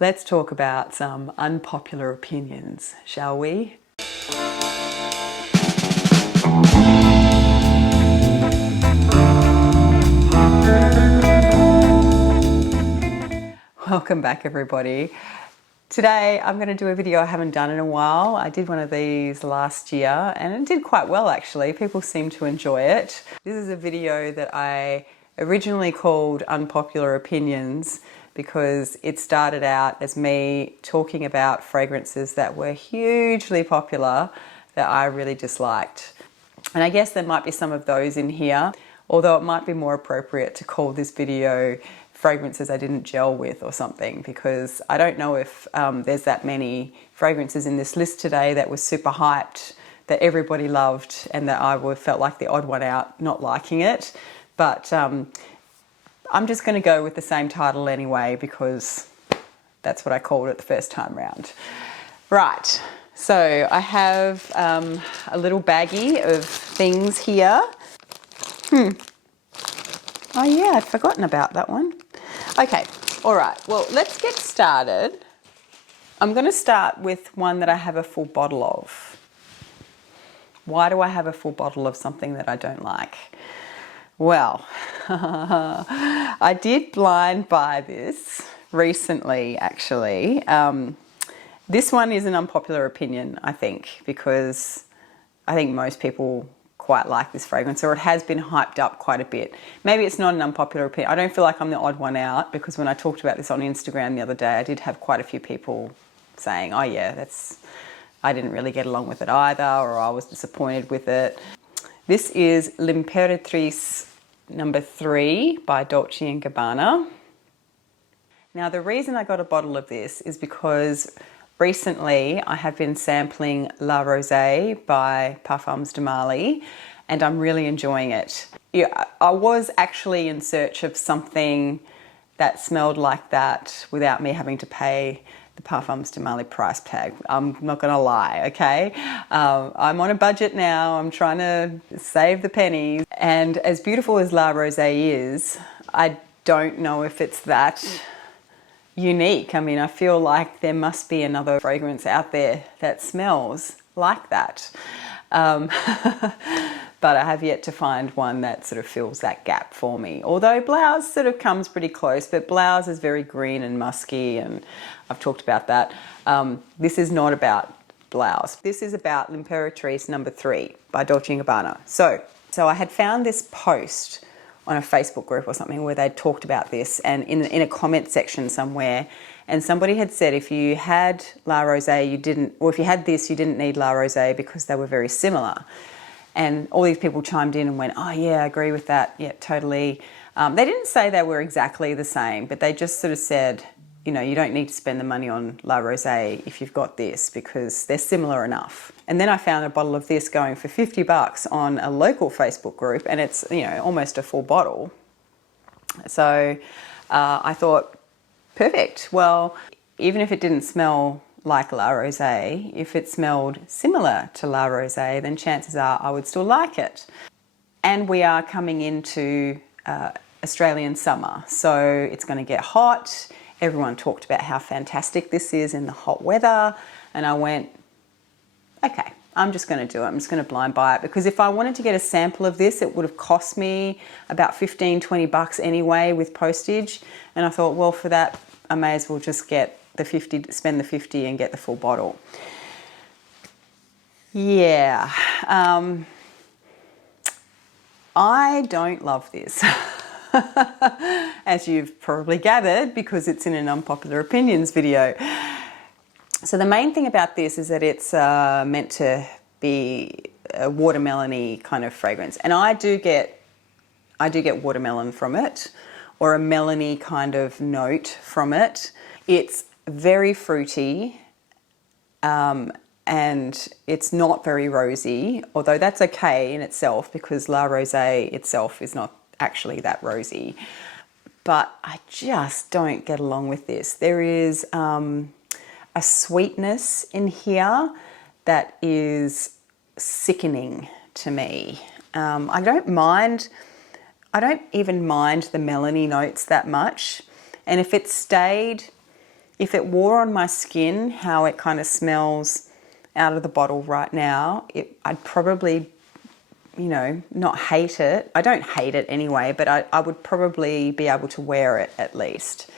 Let's talk about some unpopular opinions, shall we? Welcome back, everybody. Today I'm going to do a video I haven't done in a while. I did one of these last year and it did quite well actually. People seem to enjoy it. This is a video that I originally called Unpopular Opinions because it started out as me talking about fragrances that were hugely popular that I really disliked. And I guess there might be some of those in here, although it might be more appropriate to call this video fragrances I didn't gel with or something, because I don't know if there's that many fragrances in this list today that was super hyped, that everybody loved, and that I felt like the odd one out not liking it. But I'm just going to go with the same title anyway, because that's what I called it the first time round. Right, so I have a little baggie of things here. Oh yeah, I'd forgotten about that one. Okay, all right, well, let's get started. I'm going to start with one that I have a full bottle of. Why do I have a full bottle of something that I don't like? Well, I did blind buy this recently, actually. This one is an unpopular opinion, I think, because I think most people quite like this fragrance, or it has been hyped up quite a bit. Maybe it's not an unpopular opinion. I don't feel like I'm the odd one out, because when I talked about this on Instagram the other day, I did have quite a few people saying, oh yeah, I didn't really get along with it either, or I was disappointed with it. This is L'Imperatrice No. 3 by Dolce&Gabbana. Now the reason I got a bottle of this is because recently I have been sampling La Rosée by Perfumes de Marly, and I'm really enjoying it. Yeah, I was actually in search of something that smelled like that without me having to pay the Perfumes de Marly price tag. I'm not gonna lie, okay? I'm on a budget now, I'm trying to save the pennies, and as beautiful as La Rosée is, I don't know if it's that unique. I mean, I feel like there must be another fragrance out there that smells like that. But I have yet to find one that sort of fills that gap for me. Although Blouse sort of comes pretty close, but Blouse is very green and musky, and I've talked about that. This is not about Blouse. This is about L'Imperatrice No. 3 by Dolce & Gabbana. So I had found this post on a Facebook group or something where they'd talked about this, and in a comment section somewhere, and somebody had said if you had La Rosée you didn't, or if you had this you didn't need La Rosée because they were very similar. And all these people chimed in and went, oh yeah, I agree with that, yeah, totally. They didn't say they were exactly the same, but they just sort of said, you know, you don't need to spend the money on La Rosée if you've got this, because they're similar enough. And then I found a bottle of this going for 50 bucks on a local Facebook group, and it's, you know, almost a full bottle. So I thought, perfect. Well, even if it didn't smell like La Rosée, if it smelled similar to La Rosée, then chances are I would still like it. And we are coming into Australian summer, so it's going to get hot. Everyone talked about how fantastic this is in the hot weather, and I went, okay, I'm just going to do it. I'm just going to blind buy it, because if I wanted to get a sample of this, it would have cost me about 15, 20 bucks anyway with postage. And I thought, well, for that, I may as well just get the 50, spend the 50 and get the full bottle. Yeah, I don't love this. As you've probably gathered, because it's in an Unpopular Opinions video. So the main thing about this is that it's meant to be a watermelon-y kind of fragrance, and I do get watermelon from it, or a melony kind of note from it. It's very fruity, and it's not very rosy, although that's okay in itself, because La Rosée itself is not actually that rosy. But I just don't get along with this. There is a sweetness in here that is sickening to me. I don't even mind the melony notes that much. And if it stayed if it wore on my skin how it kind of smells out of the bottle right now, I'd probably, you know, not hate it. I don't hate it anyway, but I would probably be able to wear it at least.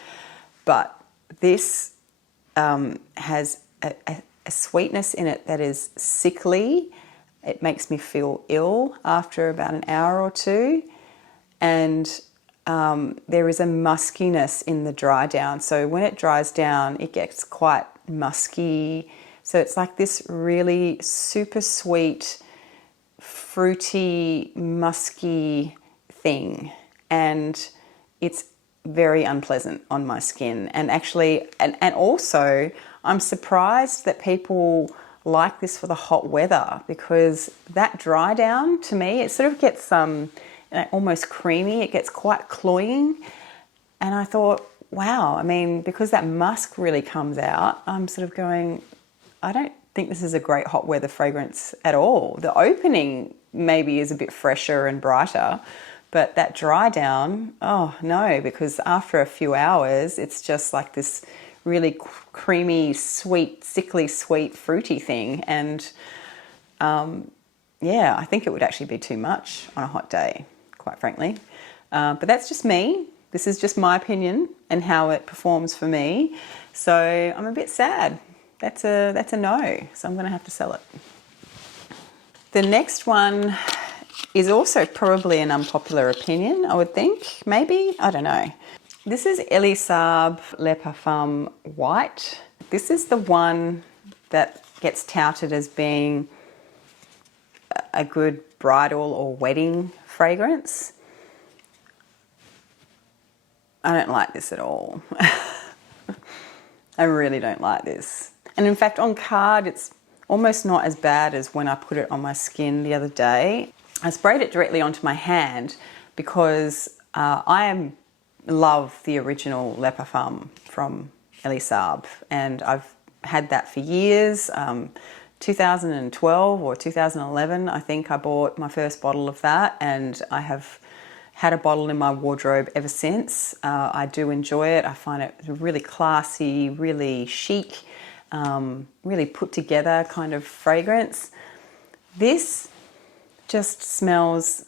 But this has a sweetness in it that is sickly. It makes me feel ill after about an hour or two. And there is a muskiness in the dry down. So when it dries down, it gets quite musky. So it's like this really super sweet, fruity, musky thing. And it's very unpleasant on my skin. And actually, and also, I'm surprised that people like this for the hot weather, because that dry down, to me, it sort of gets almost creamy. It gets quite cloying. And I thought, wow, I mean, because that musk really comes out, I'm sort of going, I don't think this is a great hot weather fragrance at all. The opening maybe is a bit fresher and brighter, but that dry down, oh no, because after a few hours, it's just like this really creamy, sweet, sickly sweet, fruity thing. And yeah, I think it would actually be too much on a hot day, quite frankly. But that's just me. This is just my opinion and how it performs for me. So I'm a bit sad. That's a no. So I'm going to have to sell it. The next one is also probably an unpopular opinion, I would think. Maybe, I don't know. This is Elisab Le Parfum White. This is the one that gets touted as being a good bridal or wedding fragrance. I don't like this at all. I really don't like this. And in fact, on card, it's almost not as bad as when I put it on my skin the other day. I sprayed it directly onto my hand because I love the original Le Parfum from Elisab, and I've had that for years. 2012 or 2011, I think I bought my first bottle of that, and I have had a bottle in my wardrobe ever since. I do enjoy it. I find it really classy, really chic, really put together kind of fragrance. This just smells,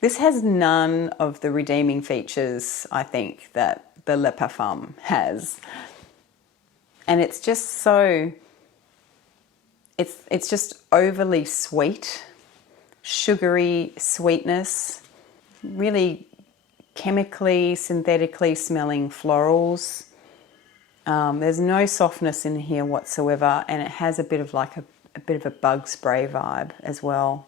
this has none of the redeeming features, I think, that the Le Parfum has. And it's just so, it's just overly sweet, sugary sweetness, really chemically, synthetically smelling florals. There's no softness in here whatsoever, and it has a bit of like a bit of a bug spray vibe as well.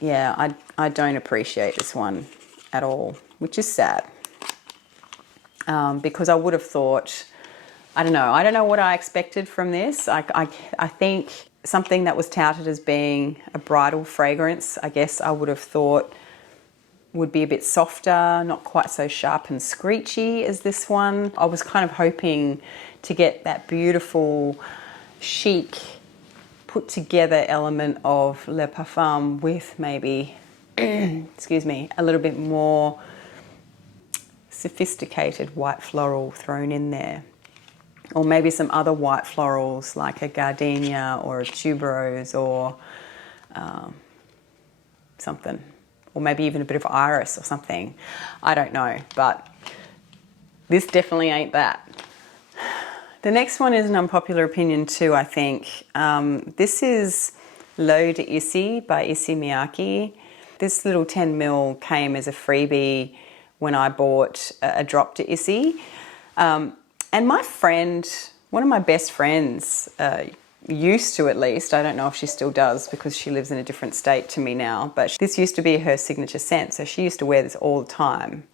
Yeah, I don't appreciate this one at all, which is sad. Because I would have thought, I don't know what I expected from this. I think something that was touted as being a bridal fragrance, I guess I would have thought would be a bit softer, not quite so sharp and screechy as this one. I was kind of hoping to get that beautiful, chic, put together element of Le Parfum with maybe, excuse me, a little bit more sophisticated white floral thrown in there. Or maybe some other white florals like a gardenia or a tuberose or something. Or maybe even a bit of iris or something. I don't know, but this definitely ain't that. The next one is an unpopular opinion too, I think. This is L'Eau de Issy by Issey Miyake. This little 10ml came as a freebie when I bought a drop to Issey. And my friend, one of my best friends, used to at least, I don't know if she still does because she lives in a different state to me now, but this used to be her signature scent, so she used to wear this all the time.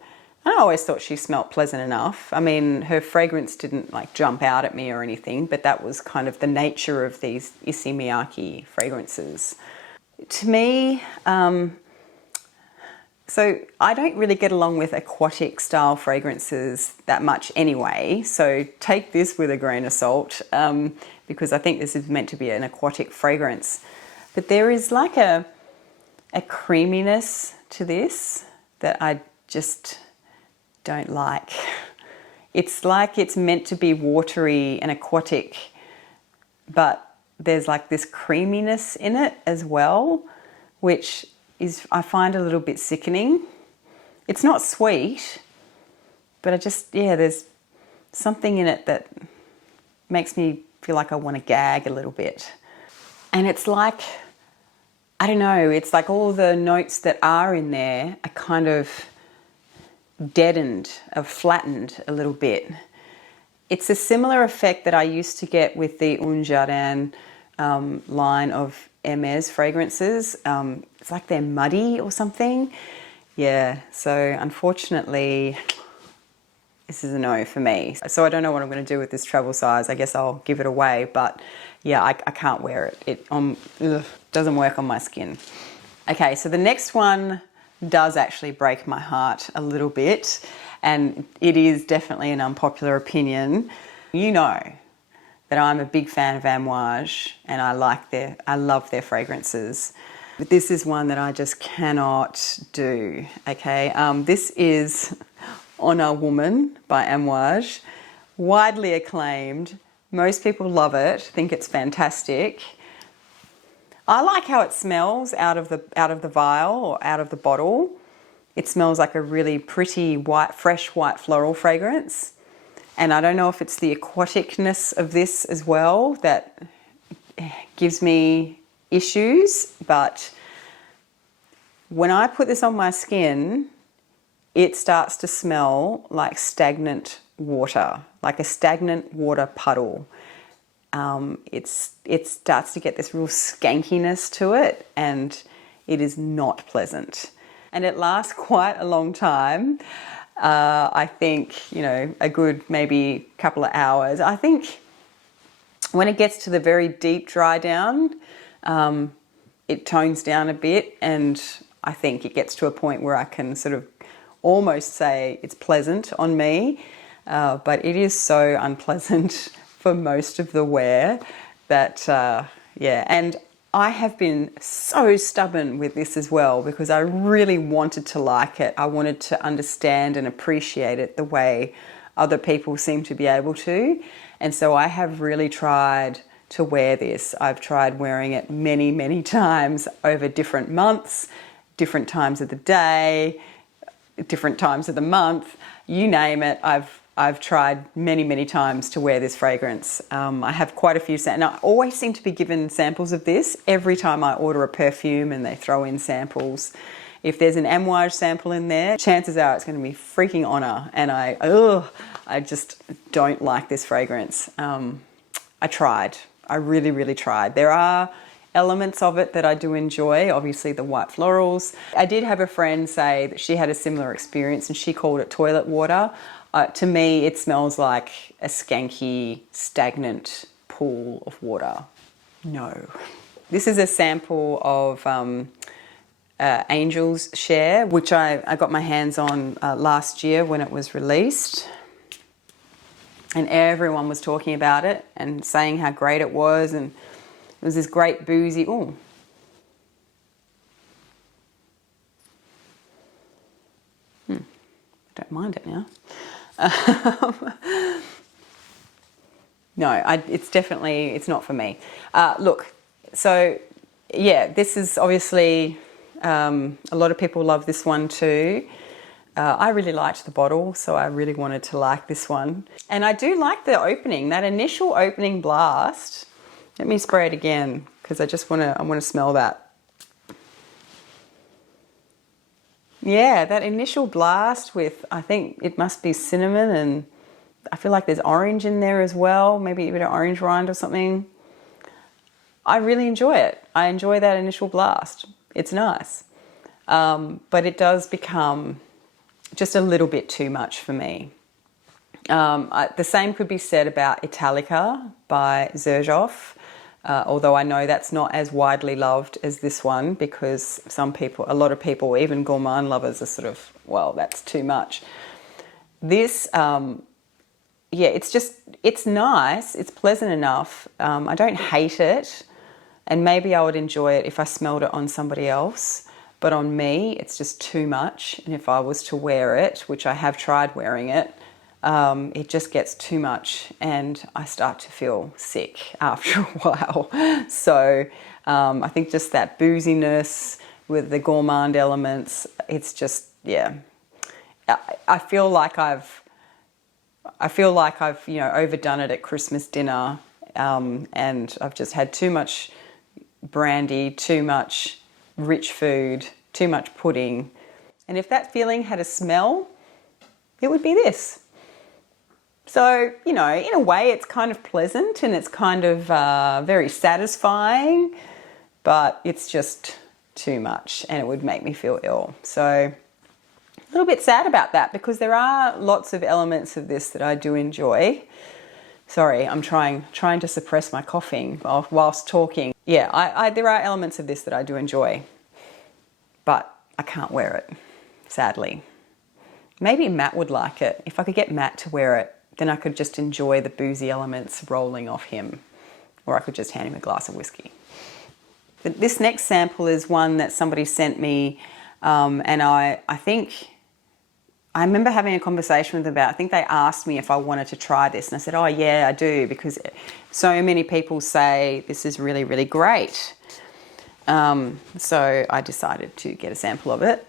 And I always thought she smelled pleasant enough. I mean, her fragrance didn't like jump out at me or anything, but that was kind of the nature of these Issey Miyake fragrances. To me, so I don't really get along with aquatic style fragrances that much anyway, so take this with a grain of salt, because I think this is meant to be an aquatic fragrance. But there is like a creaminess to this that I just don't like. It's like it's meant to be watery and aquatic, but there's like this creaminess in it as well, which is, I find, a little bit sickening. It's not sweet, but there's something in it that makes me feel like I want to gag a little bit. And it's like, I don't know, it's like all the notes that are in there are kind of deadened, or flattened a little bit. It's a similar effect that I used to get with the Un Jardin line of Hermes fragrances. It's like they're muddy or something. Yeah, so unfortunately, this is a no for me. So I don't know what I'm going to do with this travel size. I guess I'll give it away, but yeah, I can't wear it. It doesn't work on my skin. Okay, so the next one does actually break my heart a little bit, and it is definitely an unpopular opinion. You know that I'm a big fan of Amouage, and I love their fragrances. But this is one that I just cannot do, okay? This is On a Woman by Amouage, widely acclaimed. Most people love it, think it's fantastic. I like how it smells out of the vial or out of the bottle. It smells like a really pretty fresh white floral fragrance. And I don't know if it's the aquaticness of this as well that gives me issues, but when I put this on my skin, it starts to smell like stagnant water, like a stagnant water puddle. It starts to get this real skankiness to it, and it is not pleasant. And it lasts quite a long time. I think, a good maybe couple of hours. I think when it gets to the very deep dry down, it tones down a bit, and I think it gets to a point where I can sort of almost say it's pleasant on me, but it is so unpleasant for most of the wear that, and I have been so stubborn with this as well, because I really wanted to like it. I wanted to understand and appreciate it the way other people seem to be able to. And so I have really tried to wear this. I've tried wearing it many, many times over different months, different times of the day, different times of the month, you name it. I've tried many, many times to wear this fragrance. I have quite a few, and I always seem to be given samples of this every time I order a perfume and they throw in samples. If there's an Amouage sample in there, chances are it's going to be freaking Honor, and I just don't like this fragrance. I tried. I really, really tried. There are elements of it that I do enjoy, obviously the white florals. I did have a friend say that she had a similar experience and she called it toilet water. To me, it smells like a skanky, stagnant pool of water. No. This is a sample of Angel's Share, which I got my hands on last year when it was released. And everyone was talking about it and saying how great it was, and it was this great boozy, I don't mind it now. No, it's not for me. Look, so yeah, this is obviously, a lot of people love this one too. I really liked the bottle, so I really wanted to like this one. And I do like the opening, that initial opening blast. Let me spray it again, because I want to smell that. Yeah, that initial blast with, I think it must be cinnamon, and I feel like there's orange in there as well, maybe a bit of orange rind or something. I really enjoy it. I enjoy that initial blast. It's nice. But it does become just a little bit too much for me. The same could be said about Italica by Xerjoff, although I know that's not as widely loved as this one, because a lot of people, even gourmand lovers, are sort of, well, that's too much. This, it's nice, it's pleasant enough. I don't hate it, and maybe I would enjoy it if I smelled it on somebody else, but on me, it's just too much. And if I was to wear it, which I have tried wearing it, it just gets too much and I start to feel sick after a while. So I think just that booziness with the gourmand elements, it's just, yeah. I feel like I've overdone it at Christmas dinner, and I've just had too much brandy, too much rich food, too much pudding. And if that feeling had a smell, it would be this. So, in a way it's kind of pleasant and it's kind of very satisfying, but it's just too much and it would make me feel ill. So a little bit sad about that, because there are lots of elements of this that I do enjoy. Sorry, I'm trying to suppress my coughing whilst talking. Yeah, there are elements of this that I do enjoy, but I can't wear it, sadly. Maybe Matt would like it. If I could get Matt to wear it, then I could just enjoy the boozy elements rolling off him, or I could just hand him a glass of whiskey. But this next sample is one that somebody sent me, and I remember having a conversation with them about, I think they asked me if I wanted to try this, and I said, oh yeah, I do, because so many people say this is really, really great. So I decided to get a sample of it.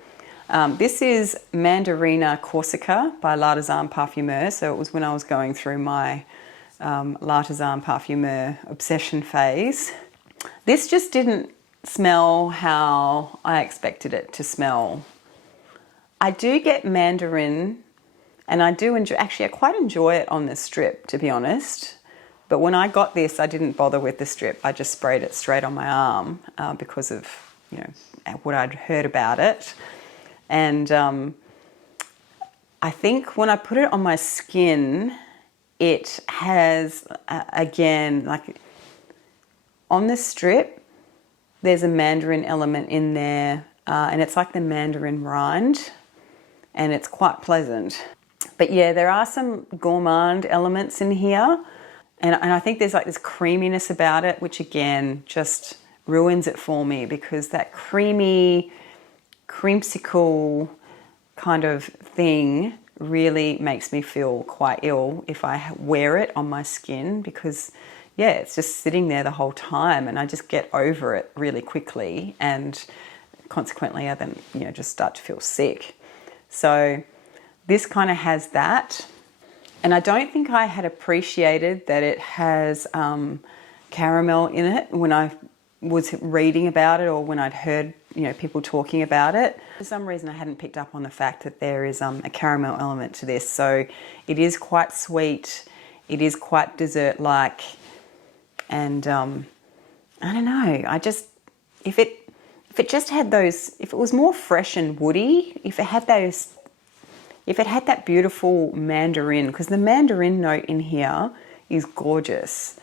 This is Mandarina Corsica by L'Artisan Parfumeur. So it was when I was going through my L'Artisan Parfumeur obsession phase. This just didn't smell how I expected it to smell. I do get mandarin, and I do enjoy, actually I quite enjoy it on the strip, to be honest. But when I got this, I didn't bother with the strip. I just sprayed it straight on my arm because of, what I'd heard about it. And I think when I put it on my skin, it has, again, like on the strip, there's a mandarin element in there, and it's like the mandarin rind, and it's quite pleasant. But yeah, there are some gourmand elements in here, and I think there's like this creaminess about it, which again just ruins it for me, because that creamy, creamsicle kind of thing really makes me feel quite ill if I wear it on my skin, because yeah, it's just sitting there the whole time and I just get over it really quickly, and consequently I then just start to feel sick. So this kind of has that, and I don't think I had appreciated that it has caramel in it when I was reading about it, or when I'd heard people talking about it. For some reason I hadn't picked up on the fact that there is a caramel element to this. So it is quite sweet, it is quite dessert-like, and I don't know, if it just had those, if it was more fresh and woody, if it had that beautiful mandarin, because the mandarin note in here is gorgeous.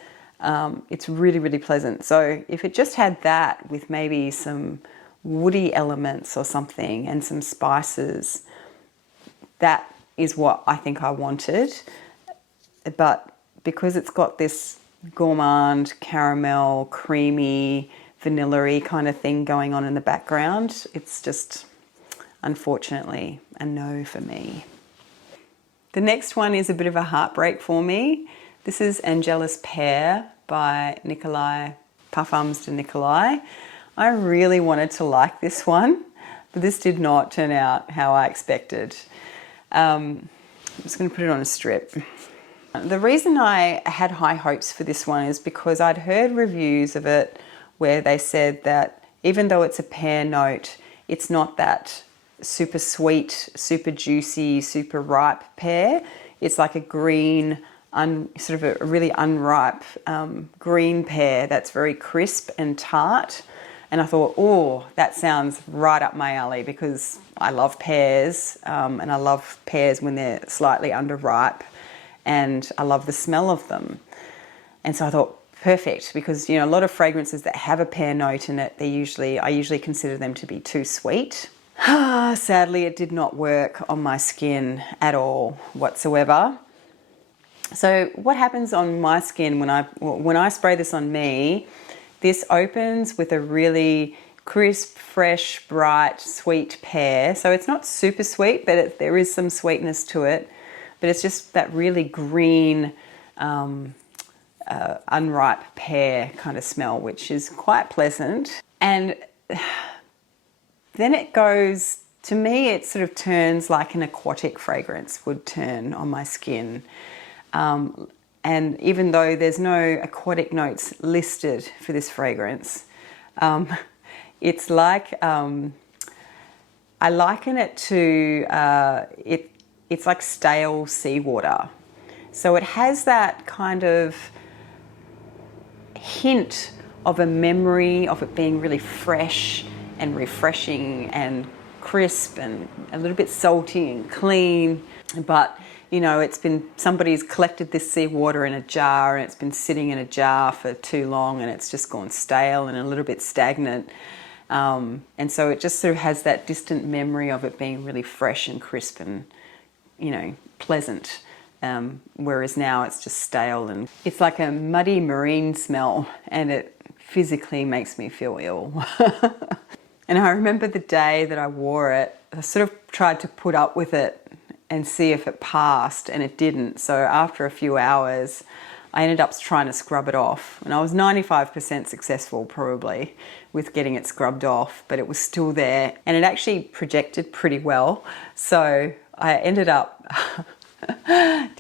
It's really, really pleasant. So if it just had that with maybe some woody elements or something and some spices, that is what I think I wanted. But because it's got this gourmand, caramel, creamy, vanilla-y kind of thing going on in the background, it's just, unfortunately, a no for me. The next one is a bit of a heartbreak for me. This is Angelus Pear by Nicolai, Parfums de Nicolai. I really wanted to like this one, but this did not turn out how I expected. I'm just going to put it on a strip. The reason I had high hopes for this one is because I'd heard reviews of it where they said that even though it's a pear note, it's not that super sweet, super juicy, super ripe pear. It's like a green, sort of a really unripe green pear that's very crisp and tart. And I thought, oh, that sounds right up my alley, because I love pears, and I love pears when they're slightly underripe, and I love the smell of them. And so I thought, perfect, because a lot of fragrances that have a pear note in it, I usually consider them to be too sweet. Sadly, it did not work on my skin at all whatsoever. So what happens on my skin when I spray this on me, this opens with a really crisp, fresh, bright, sweet pear. So it's not super sweet, but there is some sweetness to it. but it's just that really green, unripe pear kind of smell, which is quite pleasant. And then it goes, to me, it sort of turns like an aquatic fragrance would turn on my skin. And even though there's no aquatic notes listed for this fragrance, it's like, I liken it to, it's like stale seawater. So it has that kind of hint of a memory of it being really fresh and refreshing and crisp and a little bit salty and clean. But, you know, it's been, somebody's collected this seawater in a jar and it's been sitting in a jar for too long and it's just gone stale and a little bit stagnant. And so it just sort of has that distant memory of it being really fresh and crisp and, you know, pleasant. Whereas now it's just stale and it's like a muddy marine smell and it physically makes me feel ill. And I remember the day that I wore it, I sort of tried to put up with it and see if it passed, and it didn't. So after a few hours, I ended up trying to scrub it off, and I was 95% successful probably with getting it scrubbed off, but it was still there and it actually projected pretty well. So I ended up,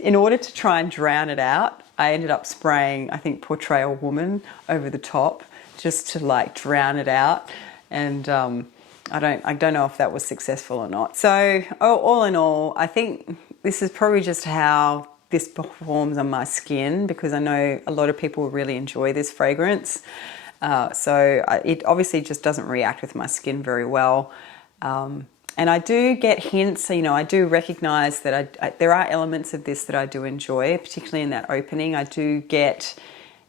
in order to try and drown it out, I ended up spraying, I think, Portrayal Woman over the top just to like drown it out. And I don't know if that was successful or not. So all in all, I think this is probably just how this performs on my skin, because I know a lot of people really enjoy this fragrance. It obviously just doesn't react with my skin very well. And I do get hints, you know, I do recognize that there are elements of this that I do enjoy, particularly in that opening. I do get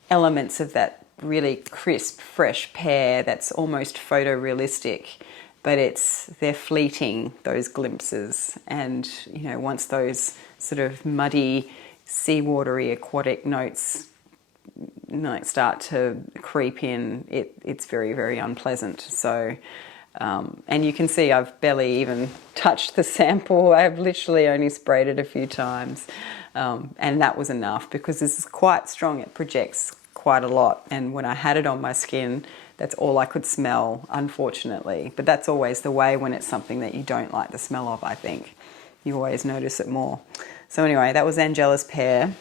elements of that really crisp, fresh pear that's almost photorealistic, but they're fleeting, those glimpses. And, you know, once those sort of muddy, seawatery, aquatic notes start to creep in, it's very, very unpleasant. So, and you can see I've barely even touched the sample. I've literally only sprayed it a few times. And that was enough, because this is quite strong. It projects quite a lot. And when I had it on my skin, that's all I could smell, unfortunately. But that's always the way when it's something that you don't like the smell of, I think. You always notice it more. So anyway, that was Angela's Pear.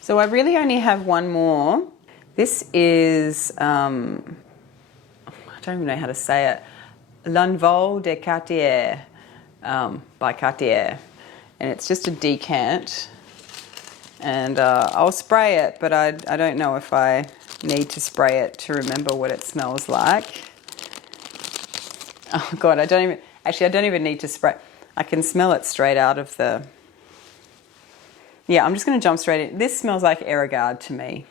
So I really only have one more. This is, I don't even know how to say it, L'Envol de Cartier by Cartier. And it's just a decant. And I'll spray it, but I don't know if I need to spray it to remember what it smells like. Oh God, I don't even need to spray. I can smell it straight out of the... Yeah, I'm just going to jump straight in. This smells like Aerogard to me.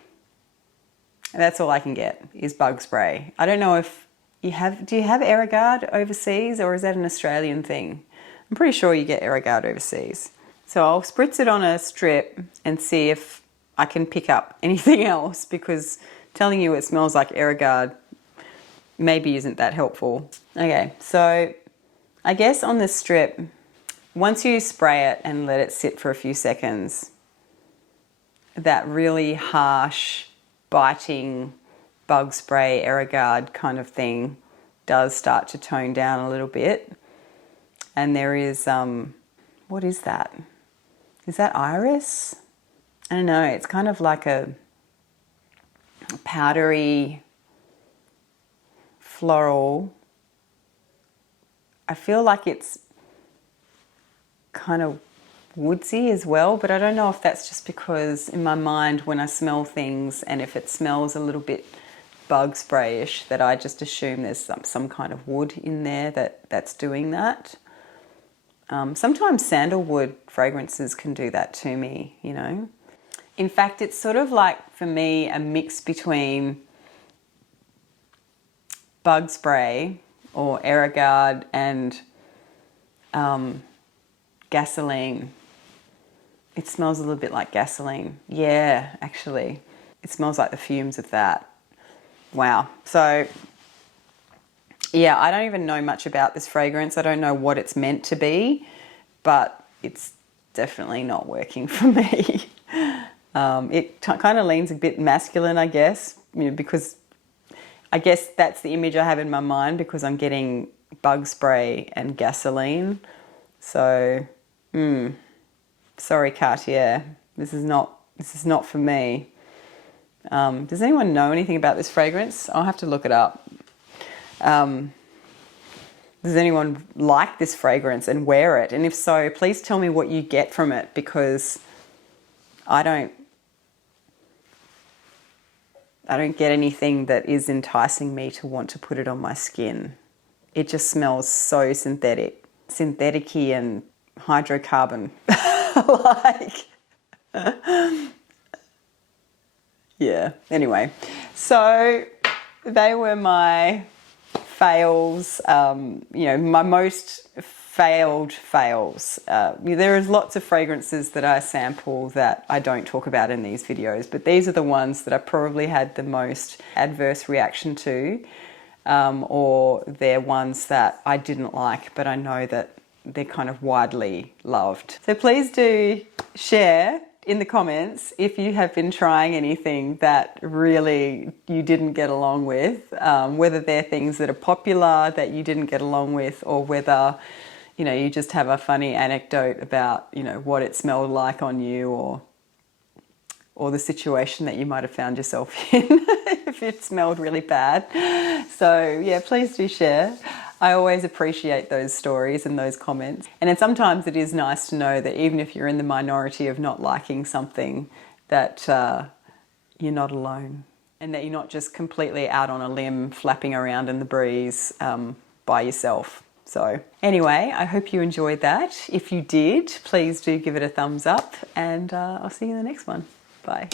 That's all I can get is bug spray. I don't know if do you have Aerogard overseas, or is that an Australian thing? I'm pretty sure you get Aerogard overseas. So I'll spritz it on a strip and see if I can pick up anything else, because telling you it smells like Aerogard maybe isn't that helpful. Okay, so I guess on this strip, once you spray it and let it sit for a few seconds, that really harsh, biting bug spray Aerogard kind of thing does start to tone down a little bit. And there is, what is that? Is that iris? I don't know, it's kind of like a powdery floral. I feel like it's kind of woodsy as well, but I don't know if that's just because in my mind when I smell things, and if it smells a little bit bug sprayish, that I just assume there's some kind of wood in there that's doing that. Sometimes sandalwood fragrances can do that to me, you know. In fact, it's sort of like, for me, a mix between bug spray or Aerogard and gasoline. It smells a little bit like gasoline. Yeah, actually. It smells like the fumes of that. Wow. So, yeah, I don't even know much about this fragrance. I don't know what it's meant to be, but it's definitely not working for me. It kind of leans a bit masculine, I guess, you know, because I guess that's the image I have in my mind because I'm getting bug spray and gasoline. So, sorry, Cartier, this is not for me. Does anyone know anything about this fragrance? I'll have to look it up. Does anyone like this fragrance and wear it? And if so, please tell me what you get from it, because I don't get anything that is enticing me to want to put it on my skin. It just smells so synthetic-y and hydrocarbon. Yeah, anyway. So they were my fails, you know, my most failed fails. There is lots of fragrances that I sample that I don't talk about in these videos, but these are the ones that I probably had the most adverse reaction to, or they're ones that I didn't like, but I know that they're kind of widely loved. So please do share in the comments if you have been trying anything that really you didn't get along with, whether they're things that are popular that you didn't get along with, or whether, you know, you just have a funny anecdote about, you know, what it smelled like on you, or the situation that you might have found yourself in if it smelled really bad. So yeah, please do share. I always appreciate those stories and those comments. And then sometimes it is nice to know that even if you're in the minority of not liking something, that you're not alone, and that you're not just completely out on a limb flapping around in the breeze by yourself. So anyway, I hope you enjoyed that. If you did, please do give it a thumbs up, and I'll see you in the next one. Bye.